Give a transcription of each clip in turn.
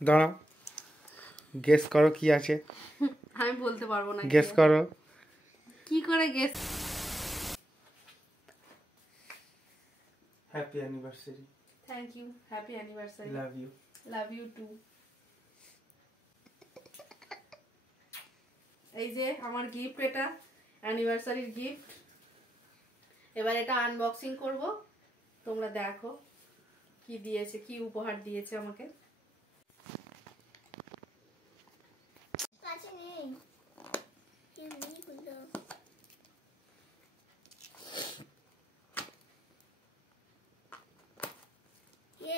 দাঁড়াও, গেস করো কি আছে। আমি বলতে পারবো না। গেস করো। কি করে guess? Happy anniversary. Thank you, happy anniversary. Love you. Love you too. এই যে আমার গিফট, এটা অ্যানিভার্সারির গিফট। এবার এটা আনবক্সিং করব, তোমরা দেখো কি দিয়েছে, কি উপহার দিয়েছে আমাকে।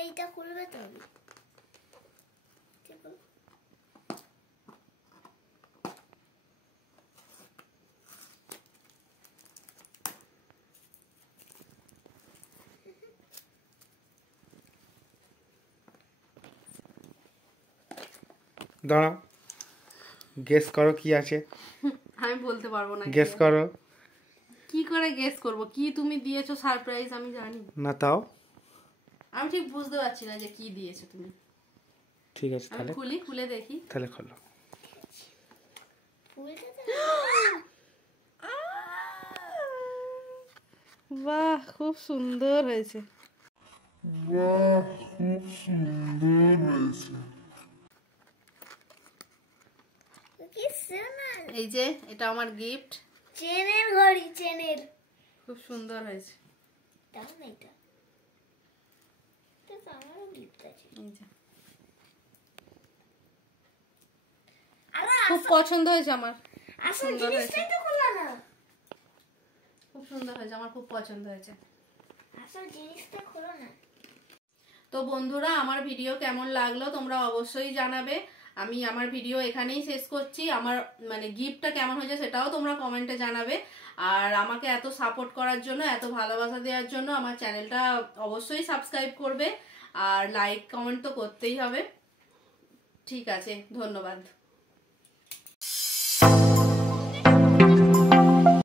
এইটা খুলবে তো। দাঁড়াও, গেস করো কি আছে। আমি বলতে পারবো না। গেস করো। কি করে গেস করব? কি তুমি দিয়েছো সারপ্রাইজ আমি জানি না, তাও আমি ঠিক বুঝতে পারছি না যে কি দিয়েছো তুমি। ঠিক আছে, তাহলে খুলে দেখি। তাহলে খোলো। বাহ, খুব সুন্দর হয়েছে। এই যে এটা আমার গিফট, চেনের ঘড়ি, চেনের। খুব সুন্দর হয়েছে। দাও না এটা, তো আমারও গিফট আছে। এই যে খুব পছন্দ হয়েছে আমার। আসল জিনিসটাই তো খোলা না। খুব সুন্দর হয়েছে, আমার খুব পছন্দ হয়েছে। আসল জিনিসটা খোলো না। তো বন্ধুরা, আমার ভিডিও কেমন লাগলো তোমরা অবশ্যই জানাবে। আমি আমার ভিডিও এখানেই শেষ করছি। আমার মানে গিফটটা কেমন হয়েছে সেটাও তোমরা কমেন্টে জানাবে। আর আমাকে এত সাপোর্ট করার জন্য, এত ভালোবাসা দেওয়ার জন্য আমার চ্যানেলটা অবশ্যই সাবস্ক্রাইব করবে। আর লাইক কমেন্ট তো করতেই হবে। ঠিক আছে, ধন্যবাদ।